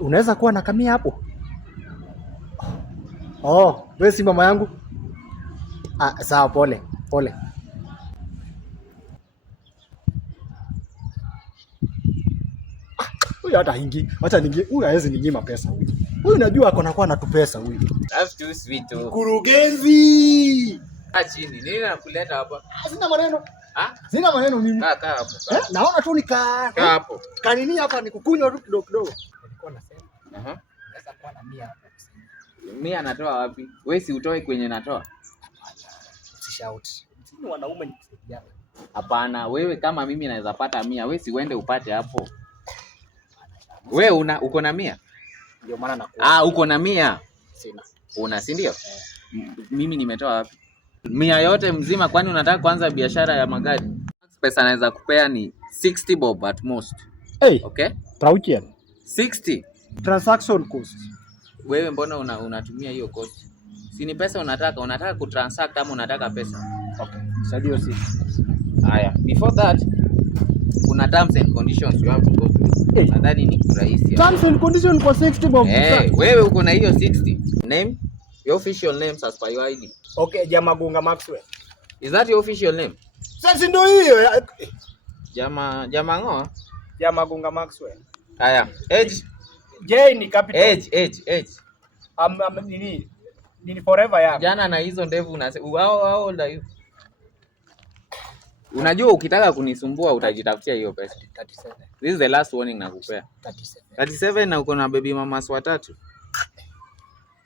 Unaweza kuwa na kamia hapo? Oh, wewe si mama yangu? Sawa, pole pole. Huyu hata hingi, acha ningi. Huyu hawezi ninyima pesa huyu. Huyu najua ako nakuwa na tu pesa huyu. That's too sweet. Kurugenzi. Chini. Nini nakuleta hapa? Sina maneno. Sina maneno mimi. Kaa hapo. Naona tu kaa hapo. Kanini hapa ni kukunywa tu kidogo kidogo. Nilikuwa nasema. Naweza kuwa na 100 hapo. 100 natoa wapi? Wewe si utoe kwenye natoa. Usishout. Sisi wanaume ni kusaidiana. Hapana, wewe kama mimi naweza pata 100, wewe si uende upate hapo. Wewe uko na 100? Ndio maana nakuwa. Uko na 100? Sina. Una, si ndio? Mimi nimetoa wapi? 100 yote mzima, kwani unataka kuanza biashara ya magari? Pesa naweza kupea ni 60 bob at most. Okay? Trauchen. 60 transaction cost. Wewe mbona unatumia hiyo cost? Si ni pesa unataka kutransact ama unataka pesa? Okay. Sadio si. Haya, before that kuna terms and conditions you have to go through. Nadhani ni rahisi. Terms and conditions kwa 60 bob. Wewe uko na hiyo 60. Name, your official names as per your ID. Okay, Jamagunga Maxwell. Is that your official name? Sasa ndio hiyo. Jamango? Jamagunga Maxwell. Haya, age. J ni capital. Age. Nini forever ya. Jana na hizo ndevu how old are you? Unajua ukitaka kunisumbua utajitafutia hiyo pesa. 37. This is the last warning nakupea. 37 na uko na baby mamas watatu.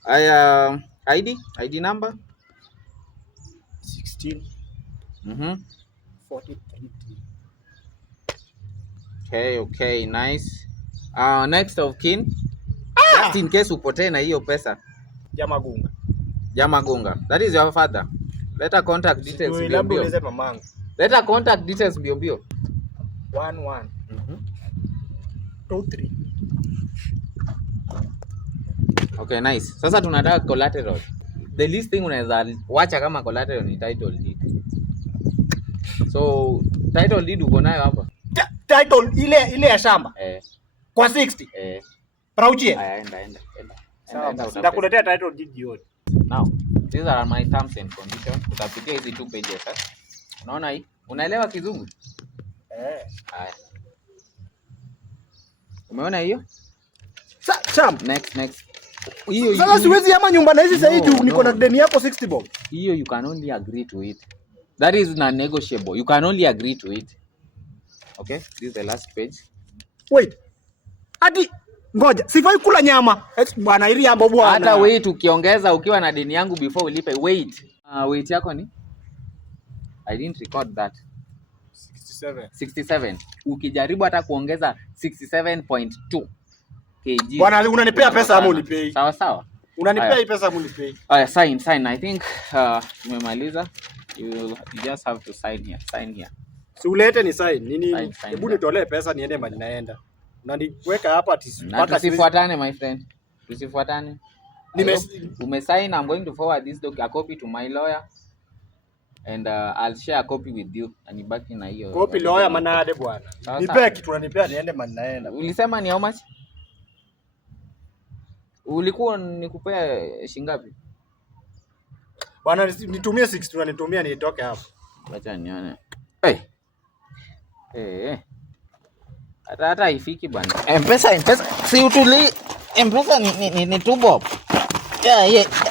Haya, ID number 16. 43. Okay, nice. Next of kin. Just in case upotee na hiyo pesa. Jamagunga. That is your father. Let contact details bio. Let contact details bio. 11. 23. Okay, nice. Sasa tunataka collateral. The least thing unaweza wacha kama collateral ni title deed. So, title deed uko nayo hapa? Title ile ya shamba? Kwa 60? Prauchie? Enda. Sawa, nitakuletea title deed jioni. Now, these are my terms and conditions. Utapitia hizi 2 pages. Unaona hii? Unaelewa Kizungu? Haya. Umeona hiyo? Next. Hiyo. Sasa siwezi ama nyumba na hizi sasa hivi niko na deni yako 60 bob. Hiyo you can only agree to it. That is non-negotiable. You can only agree to it. Okay? This is the last page. Wait. Hadi ngoja, sifai kula nyama. Bwana ili ambo bwana. Hata wait ukiongeza ukiwa na deni yangu before ulipe. Wait. Wait yako ni? I didn't record that. 67. Ukijaribu hata kuongeza 67.2 kg. Bwana unanipea pesa ama unipei? Sawa. Unanipea hii pesa ama unipei? Sign. I think tumemaliza. You just have to sign here. Si ulete ni sign. Nini? Hebu nitolee pesa niende mbali naenda. Unaniweka hapa ati mpaka tusifuatane my friend. Tusifuatane. Umesign. I'm going to forward this a copy to my lawyer. And I'll share a copy with you. Anibaki na hiyo. Copy lawyer manade bwana. Nipe kitu unanipea niende mbali naenda. Ulisema ni how much? Ulikuwa nikupea shingapi? Bwana nitumie 60 unanitumia nitoke hapo. Acha nione. Hata haifiki bwana. M-Pesa. Si utuli. M-Pesa ni 2 bob. Yeah.